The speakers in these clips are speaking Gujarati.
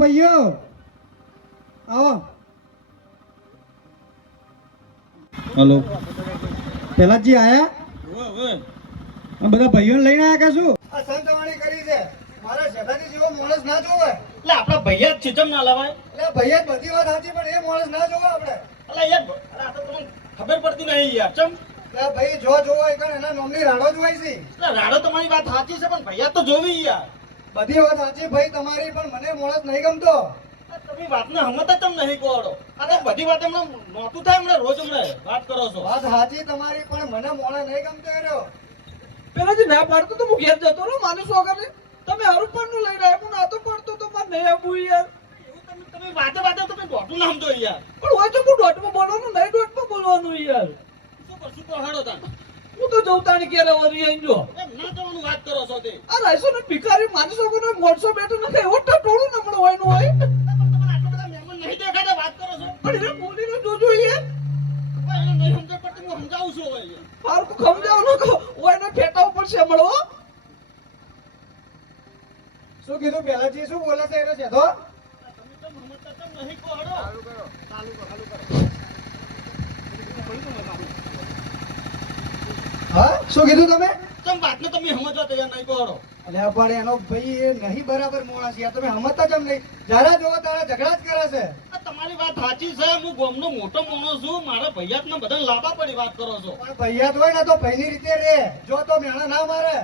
ભાઈઓ આવો. હલો પેલાજી આયા? બધા ભાઈઓને લઈને આયા કે શું? આ સંતવાણી કરી છે. મારા શેઠાજી જેવો માણસ ના જોવે. એટલે આપડા ભૈયા જ ચીચમ ના લવાય. એટલે ભૈયા બધી વાત સાચી પણ એ માણસ ના જોવે આપણે. એટલે યાર આ તો તમને ખબર પડતી નહીં યાર ચમ. એટલે ભાઈ જો જોવો એ કણ એના નામની રાડો જોવાય છે. એટલે રાડો તમારી વાત સાચી છે પણ ભૈયા તો જોવી યાર. બધી વાત સાચી ભાઈ તમારી પણ મને માણસ નહીં ગમતો. તમે વાતને હમત જ નહીં કોડો. આ તો બધી વાત એમને નોતું થાય એમને રોજ એમને વાત કરો છો. વાત સાચી તમારી પણ મને મોણા નહીં ગમતો રહ્યો. પેલા જે ના પાડતો તો હું ઘેર જતો રહો માનું શું કરે તમે હરું પણ નું લઈને આવ્યો ના તો પડતો તો મારે નહીં આવવું યાર. એવું તમે વાતે વાતે તમે દોઢું ના સમજો યાર. પણ હોય તો હું દોઢમાં બોલવાનું નહીં દોઢમાં બોલવાનું યાર. શું કરશું તો હાડો તાન. હું તો જઉં તાણી ક્યારે વરી આઈ જો એમ ના જવાનું વાત કરો છો તે. આ રાઈસો ને ભિખારી માણસો કોને મોરસો બેઠો નથી એવો ટોળું નમણો હોય નું હોય તમારા આટલા બધા મહેમાન નહીં દેખાતા વાત કરો છો. પણ એને બોલીને જોજો યાર. એને નહીં સમજ પડતી હું સમજાવું છું હવે યાર. હાર કો ખમજાવ ન કહો હોય ને ફેટા ઉપર છે મળો. શું કીધું પેલાજી શું બોલે છે એનો શેઠો? તમે તો હમતા તો નહીં કોડો. ચાલુ કરો. હા શું કીધું તમે? ચમ વાતને તમે સમજવા તૈયાર નહીં કોડો. અલ્યા પણ એનો ભાઈ એ નહીં બરાબર માણસ યાર. તમે સમજતા જ નહીં. જ્યારે જોવો ત્યારે ઝઘડા જ કરે છે. આ તમારી વાત સાચી છે હું ગામનો મોટો માણસ છું મારા ભૈયાતને બધાને લાંબા પડી વાત કરો છો. પણ ભૈયા હોય ને તો ભાઈની રીતે રે. જો તો મેણા ના મારે.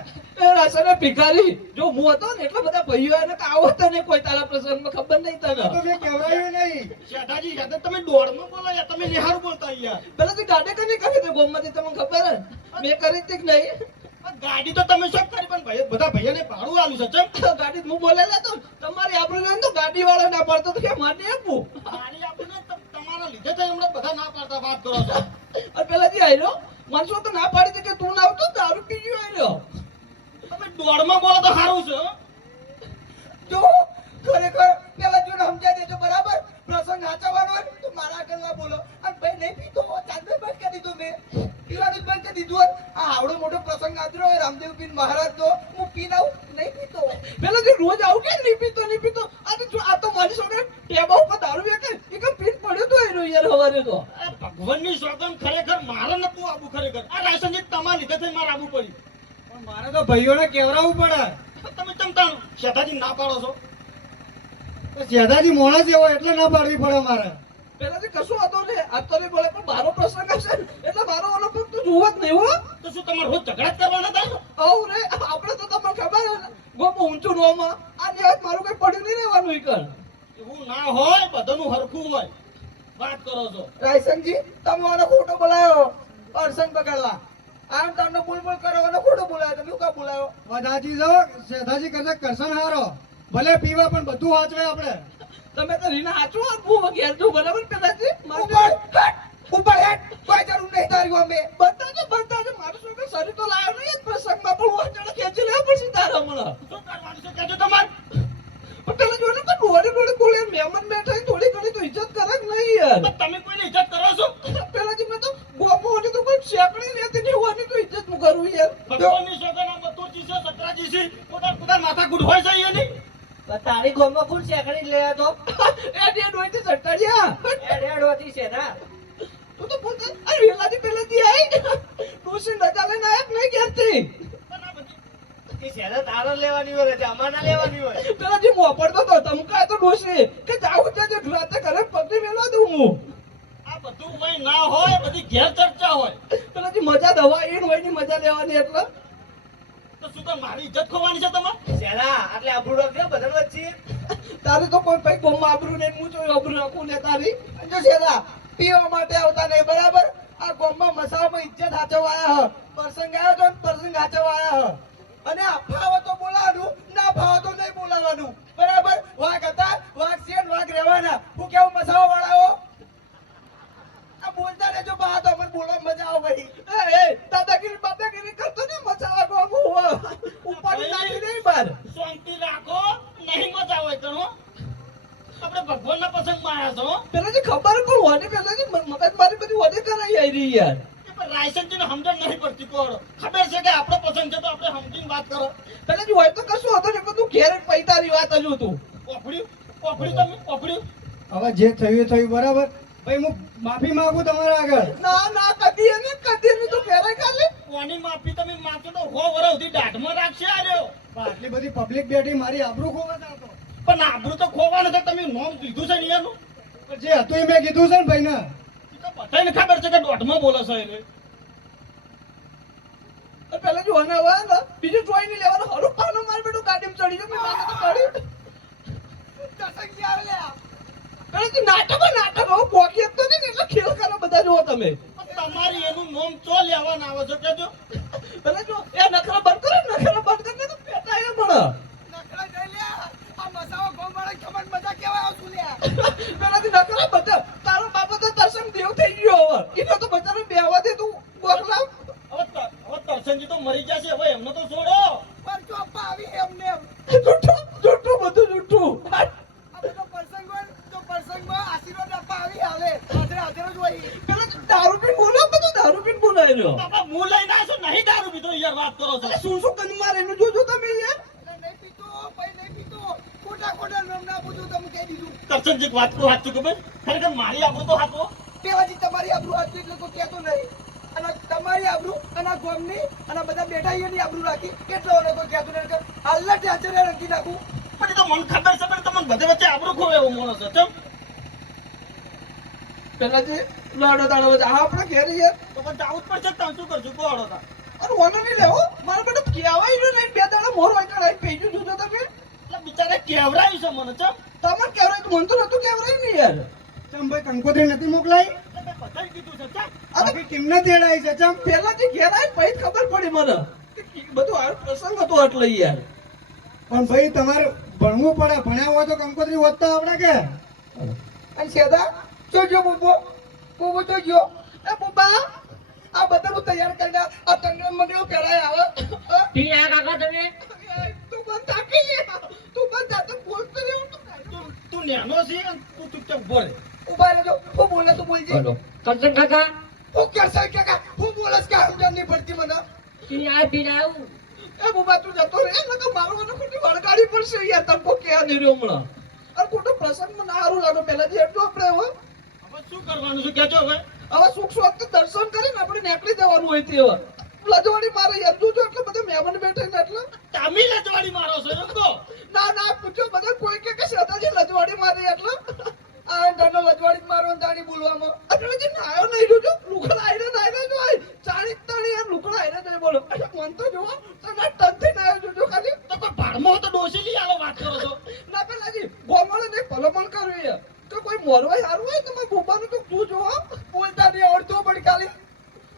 એ રાઈસો ને ભિખારી જો હું હતો ને એટલા બધા ભાઈઓ એને કે આવો તને કોઈ તારા પ્રસંગમાં ખબર નહીં તને. તો મેં કહેવાયું નહીં. શેઠાજી યાદ તમે દોડમાં બોલો યાર તમે નિહાર બોલતા યાર. પેલા તો ગાડે કને કરી દે ગોમમાંથી તમને ખબર હે મેં કરી હતી કે નહીં. આ ગાડી તો તમે શું કરી પણ ભાઈ બધા ભૈયાને ભાડું આલું છે ચમ. ગાડી હું બોલેલા તો તમારી આબરૂ ને તો ગાડી વાળા ના પાડતો તો કે માને આપું. ગાડી આપણને તમારા લીધે તો હમણાં બધા ના પાડતા વાત કરો છો. અને પેલા જે આયરો માણસો તો ના પાડી દે કે તું ના આવતો દારૂ પી ગયો આયરો. તમે દોડમાં બોલો તો સારું છે હો. જો ખરેખર પેલા જોને સમજાઈ દેજો બરાબર પ્રસંગ હાચવાનો હોય તો મારા આગળ ના બોલો. અને ભાઈ નહીં પીતો ચાંદે બંધ કરી દીધું મેં પીવાનું જ બંધ કરી દીધું હોત. આ આવડો મોટો પ્રસંગ આદરો હોય રામદેવ પીર મહારાજ તો હું પીને આવું નહીં પીતો. પેલા જે રોજ આવું કે નહીં પીતો આ તો જો આ તો મારી છોકરે ટેબા ઉપર દારૂ વેકે એ કઈ પીન પડ્યો તો એનો યાર હવારે તો. આ ભગવાનની સોગંદ ખરેખર મારે નતું આવું ખરેખર. આ રાયસનજી તમારા લીધે થઈ મારે આવું પડ્યું. પણ મારે તો ભાઈઓને કહેવડાવવું પડે. તમે ચમતા શેઠાજી ના પાડો છો. તો શેઠાજી માણસ એવો એટલે ના પાડવી પડે મારે. પેલા જે કશું હતો ને આ તો નહીં બોલે પણ મારો પ્રસંગ હશે ને એટલે મારો ઓલો ફક્ત જોવો જ નહીં હો. તો શું તમારે રોજ ઝઘડા જ કરવાના થાય? આવું રે આપણે તો તમને ખબર હે ને ગોમો ઊંચું નોમાં આ નિયત મારું કઈ પડ્યું નહીં રહેવાનું ઈકર. એવું ના હોય બધાનું હરખું હોય. વાત કરો છો. રાયસંગજી તમે મને ખોટો બોલાયો પ્રસંગ બગાડવા. આમ તમને બોલબોલ કરવાનો ખોટો બોલાયો તમે કા બોલાયો. વદાજી જો શેઠાજી કરતા કરશન હારો. ભલે પીવા પણ બધું વાંચવે આપણે. તમે તો રીના હાચો હું ઘેર જો બરાબર પેલાજી ઉપર હેડ કોઈ જરૂર નહીં તારી અમે. બધા જ મારું છોકરો શરીર તો લાયો નહીં પ્રસંગમાં પણ હું જણા ખેંચી લેવા પડશે તારા મને. શું કરવાનું છે કહેજો તમારે? પણ પેલા જોને તો ડોળે બોલે મહેમાન બેઠા થોડી ઘણી તો ઇજ્જત કરે કે નહીં યાર. પણ તમે કોઈને ઇજ્જત કરો છો? પેલાજી મેં તો ગોમો હોની તો કોઈ શેકડી લેતી નહીં હોની તો ઇજ્જત હું કરું યાર. ભગવાનની સોગંદ આ મથુરજી છે સતરાજી છે પોતાના માથા ગુડ હોય છે એની. તારી ગોમમાં કોણ શેકડી લે તો એ ડેડ હોય તે સટ્ટાડિયા એ ડેડ હોતી છે ના. તું તો બોલતા આ વેલાથી પેલાથી આઈ તું રજા લઈને આયા કે નહીં ઘેરથી. એ શેરા તારા લેવાની હોય છે અમાર ના લેવાની હોય. પેલા જે મોપડતો તો ધમકાય તો ડોસી કે જાવું છે જે રાતે ઘરે પગડી મેલવા દઉં હું. આ બધું હોય ના હોય બધી ઘેર ચર્ચા હોય. પેલા જે મજા દવા એન હોય ની મજા લેવાની એટલે તો શું તો મારી ઇજ્જત ખોવાની છે તમારે? શેરા આટલે આબરૂ રાખજો બદલ વચ્ચે તારી તો કોઈ ભાઈ ગોમમાં આબરૂ ને હું તો આબરૂ રાખું ને તારી. જો શેરા પીવા માટે આવતા નહીં બરાબર. આ ગોમમાં મસાલામાં ઇજ્જત હાચવા આયા હ પ્રસંગ આવ્યો તો પ્રસંગ હાચવા આયા હ અને આ ફાવો તો બોલાવાનું ના ફાવો તો નહીં બોલાવાનું બરાબર. વાઘ હતા વાઘ છે ને વાઘ રહેવાના. હું કેવું મસાવા વાળાઓ આ બોલતા રહેજો બા તો મને બોલવા મજા આવે ભાઈ. એ દાદાગીરી કરતો ને મસાવા ગોમું ઉપર નાખી નહીં બાર. શાંતિ રાખો નહીં મજા હોય કણો. આપણે ભગવાનના પ્રસંગમાં આવ્યા છો. પેલા જે ખબર પણ હોને પેલા જે મગજ મારી બધી હોને કરાઈ આવી રહી યાર. પણ રાયસનજીને સમજણ નહીં પડતી કોણ. ખબર છે કે આપણો પસંદ છે તો આપણે સમજીને વાત કરો. પેલા જે હોય તો કશું હતો ને બધું ઘેર પૈતારી વાત હજુ તું ઓફડ્યું પોપડી તમે પોપડી હવે જે થયું એ થયું બરાબર. ભાઈ હું માફી માંગુ તમારા આગળ. ના કદી એને તો ફેરાય ખાલી કોની માફી તમે માંગો તો હો વરસ સુધી દાઢમાં રાખશે આર્યો. પણ આટલી બધી પબ્લિક બેઠી મારી આબરૂ ખોવાતા હતો. પણ આબરૂ તો ખોવાનું છે, તમે નોમ લીધું છે ને એનું. પણ જે હતું એ મેં કીધું છે ને ભાઈને. એ તો બધાને ખબર છે કે દોઢમાં બોલે છે એને. પેલા જો ને હવે ને બીજું જોઈ નહીં લેવાનું હરું પાનો માર બેટું ગાડીમાં ચડી ગયો મેં માથે તો કાઢ્યું દસક આવે લે પેલા કે નાટક હો પોકી એક તો નહીં ને એટલે ખેલ કરો બધા જુઓ તમે પણ તમારી એનું નોમ ચો લેવાના આવે છે કેજો. પેલા જો એ નખરા બંધ કરે ને તો પેટાય મળે નખરા જઈ લે આ મસાવો ગોમવાળા ખમણ મજા કેવા આવશું લે પેલાથી નખરા બધા તારો બાપો તો દર્શન દેવ થઈ ગયો હવે એનો તો બચારો બેહવા દે તું ગોખલા હવે દર્શનજી તો મરી ગયા છે, હવે એમને તો છોડો. પર ચોપા આવી એમને જૂઠું બધું જૂઠું આ બધો પ્રસંગમાં આશીર્વાદ આપવા આવી હાલે હાજર જ હોય પેલો દારૂ પીને બોલો બધું દારૂ પીને બોલાય રહ્યો બાપા હું લઈને આવ્યો છું, નહીં દારૂ પીધો યાર, વાત કરો છો. શું કરી મારે એનું જોજો તમે યાર નહીં પીતો ભાઈ નહીં પીતો ખોટા નામ ના પૂછું તમે કહી દીધું દર્શનજી વાત તો સાચું કે ભાઈ ખરેખર મારી આબરૂ તો હાથો. તેવાજી તમારી આબરૂ હાચી એટલે કોઈ કહેતો નહીં અને તમારી આબરૂ અને આ ગામની અને બધા બેઠા એની આબરૂ રાખી કેટલો ને કોઈ કહેતો નહીં હાલના ટેન્શન રાખી નાખું પણ એ તો મને ખબર છે, પણ તમને બધે વચ્ચે આબરૂ ખોવે એવો માણસ છે. ચમ પેલા જે લાડો દાડો વચ્ચે આપણે ઘેર યાર તો પણ જાવું જ પડશે, તમે શું કરશું કોડો તા. અને ઓનો નહીં લેવો મારા બેટા કહેવાય નહીં બે દાડા મોર હોય કરાઈ પેજું જોજો તમે એટલે બિચારે કેવરાયું છે મને. ચમ તમને કહેવાય તો મને તો નતું કહેવાય નહીં યાર ચમ ભાઈ કંકોત્રી નથી મોકલાઈ. એટલે મેં બધાય કીધું છે. ચમ બાકી કિંમત તેડાઈ છે. ચમ પેલા જે ઘેર આવી પછી ખબર પડી મને કે બધું આ પ્રસંગ હતો એટલે યાર પણ ભાઈ તમારે ભણવું પડે. ભણ્યા હોય તો કંકોત્રી વધતા આવડે કે. અને સેદા જોજો બુબો જોજો એ બુબા આ બધાનું તૈયાર કરીને આ તંગન મને પેરાય આવે ટીયા કાકા તમે તું બંધ થાકી લે તું બંધ જાતો બોલતો રે તું નેનો છે અને તું ચૂપચાપ બોલે. ઉભા રહેજો હું બોલે તું બોલજે કરશન કાકા હું કરશે કાકા હું બોલસ કે સમજણ નહીં પડતી મને ટીયા પીરાવ એ બુબા તું જતો રે ને તો મારું મને ખોટી વળગાડી પડશે યાર તપો કે નહીં રહ્યો હમણાં અરે ખોટો પ્રસંગમાં ના હારું લાગે પહેલા જે એટલું આપણે હવે હવે શું કરવાનું છે કેજો હવે. હવે સુખ સ્વાગત દર્શન કરીને આપણે નીકળી જવાનું હોય તે હવે લજવાડી મારે યાર જોજો એટલે બધા મહેમાન બેઠા ને એટલે તમે લજવાડી મારો છો એમ તો. ના પૂછો બધા કોઈ કે સદાજી લજવાડી મારે એટલે આ ઘરનો લજવાડી મારો ને તાણી બોલવામાં એટલે જે નાયો નહીં જોજો લુકડા આઈને જો આય ચાણી તાણી યાર લુકડા આઈને નહીં બોલો એટલે મન તો જોવો તો ના ટંથી નાયો જોજો ખાલી તો કોઈ ભાડમાં તો ડોસી લઈ આલો વાત કરો છો. ના પેલાજી ગોમાળે ને ભલામણ કર્યું યાર તો કોઈ મોરવાય હારું હોય તો મેં બોબાનું તો તું જોવો બોલતા નહીં આવડતું પણ ખાલી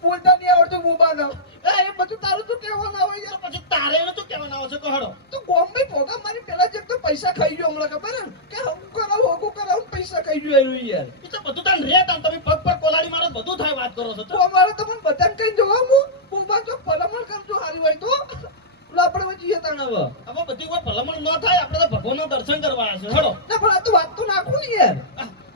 બોલતા નહીં આવડતું બોબાનો એ બધું તારું તો કહેવાનું આવે તો યાર પછી તારે એને શું કહેવાના આવે છે કહો હળો. તો બોમ્બે ભોગા મારી પેલા જે તો પૈસા ખાઈ ગયો હમણાં ખબર ને કે હું કરાવું પૈસા ખાઈ ગયો એનું યાર એ તો બધું તાન રે તાન તમે પગ પર કોલાડી મારો બધું થાય વાત કરો છો. તો અમારે તો પણ બધાને કઈ જોવા હું બોબા તો ભલામણ કરજો હારી હોય તો આપણે વચ્ચે તાણ હવે હવે બધી કોઈ ભલામણ ન થાય, આપણે તો ભગવાનના દર્શન કરવા આવ્યા છે હળો. ના પણ આ તો વાત તો નાખું ને યાર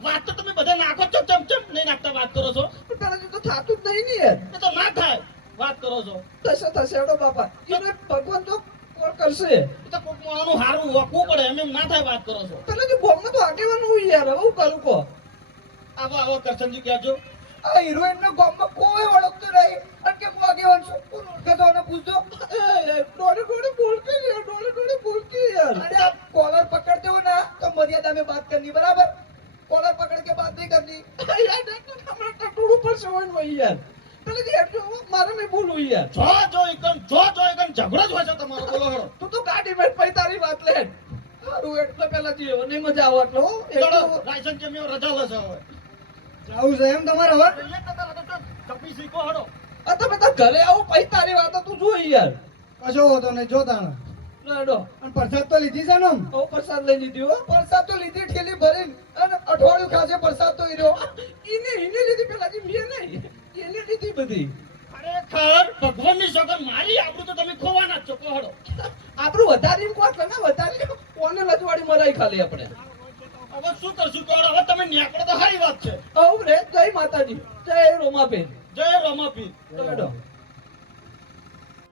વાત તો તમે બધા નાખો છો, ચમ નહીં નાખતા વાત કરો છો. પણ પેલા જે તો થાતું જ નહીં ને યાર એ તો ના થાય વાત કરો છો. થશે હેડો બાપા એને ભગવાન તો કોણ કરશે એ તો કોક માણસનું હારું વાકવું પડે એમ ના થાય વાત કરો છો. પેલા જે બોમ્બમાં તો આગેવાનું હોય યાર હવે હું કરું કો આવો કરશનજી કહેજો. આ હિરોઈન ના ગામમાં કોઈ ઓળખતું નહીં અને કે કોઈ આગેવાન શું કોણ ઓળખે તો એને પૂછજો ડોડે બોલતી યાર ડોડે બોલતી યાર અરે આ કોલર પકડते हो ना तो मर्यादा में बात करनी बराबर कोलर पकड़ के बात नहीं करनी यार देख तो हमरा टटूडू पर से હોય ભાઈ યાર પેલે જે એટલો મારે નહીં બોલું યાર જો એકન ઝઘડો જ હોય છે તમારો. બોલો હળો. તું તો ગાડી મેં પઈ તારી વાત લે હારું એટલે પેલા જે નહીં મજા આવે એટલે હો ચલો એટલું લાયસન્સ કેમ એવો રજા લેશે હવે. જાવું છે એમ તમારે હવે. કપી શીખો હળો. આ તમે તો ઘરે આવો પઈ તારી વાત તું જોઈ યાર કશો હોતો નહીં જો તાણા. લડો અને પ્રસાદ તો લીધી છે ને આમ? ઓ પ્રસાદ લઈ લીધી હો પ્રસાદ તો લીધી ઠેલી ભરીને અને અઠવાડિયું ખાશે પ્રસાદ તો ઈર્યો ઈને લીધી પેલા જે મે નહીં એને લીધી બધી ખરેખર ભગવાનની સોગંદ મારી આબરૂ તો તમે ખોવાના જ છો. કહો હળો. આપણું વધારી કોટ ને વધારી કોને લજવાડી મરાઈ ખાલી આપણે હવે શું કરશું કહો હળો. હવે તમે ન્યાકડો તો સારી વાત છે. આવું રે જય માતાજી જય રોમાબેન જય રમાપી. લડો